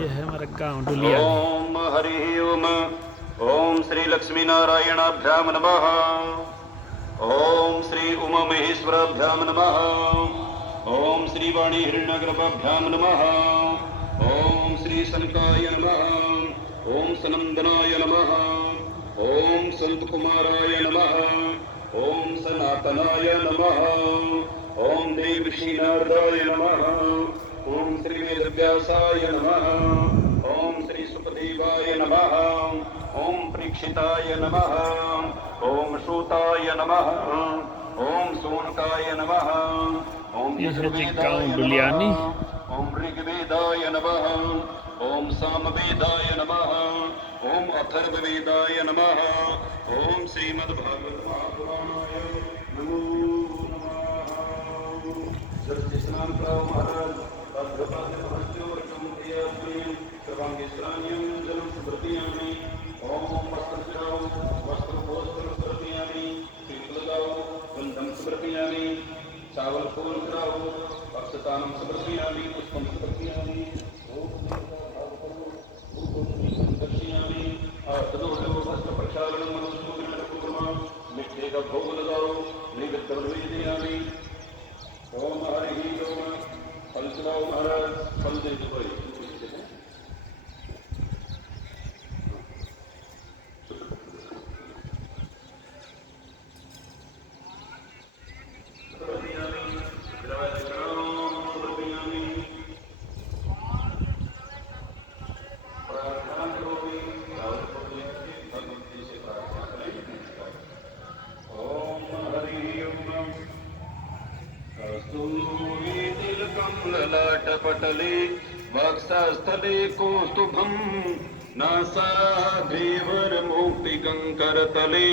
ये है हमारा गांव डुलिया। ओम हरि ओम। ओम श्री लक्ष्मी नारायणाभ्याम नमः। ओम श्री उमा महेश्वराभ्याम नमः। ओम श्री वाणी हिरण्यगर्भाभ्याम नमः। ओम श्री सनकाय नमः। ओम सनंदनाय नमः। ओम संत कुमाराय नमः। ओम सनातनाय नमः। ओम देवऋषि नारदाय नमः। ओम श्री वेदव्यासाय नमः। ओम श्री सुखदेवाय नमः। ओम परीक्षिताय नमः। ओम श्रुताय नमः। ओम सोनकाय नमः। ओम यजुर्वेदाय डुलियानी। नमः। ओम ऋग्वेदाय नमः। ओम सामवेदाय नमः। ओम अथर्ववेदाय नमः। ओम श्रीमद्भागवत महापुराणाय नमो नमः। स्नान कराओ महाराज। सर्वांगे स्नानियं जलं समर्पयामि। ओम वस्त्र चढ़ाओ, वस्त्र समर्पयामि। तिलक लगाओ, गंधम समर्पयामि। चावल फूल चढ़ाओ, अक्षतानं समर्पयामि, पुष्पं समर्पयामि। दर्शयामि। वस्त्र प्रक्षालनं मनोस्मरणपूर्वं मिठ्ठे का भोग लगाओ, नैवेद्य निवेदयामि। ओम हरि ओम। फल चढ़ाओ महाराज, फल दे दो भाई। ललाटपटले वक्षस्थले कौस्तुभं नासाग्रीवरमौक्तिकङ्करतले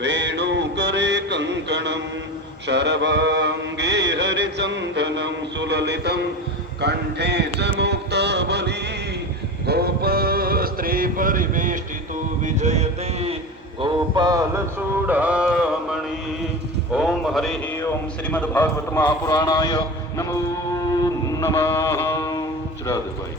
वेणुकरे कङ्कणं शर्वाङ्गे हरिचन्दनं सुललितं कण्ठे च मुक्तावली गोपस्त्रे परिवेष्टितो विजयते गोपालचूडामणि। ओम हरि ओम। श्रीमद्भागवत महापुराणाय नमो नमः। चढ़ा दे भाई।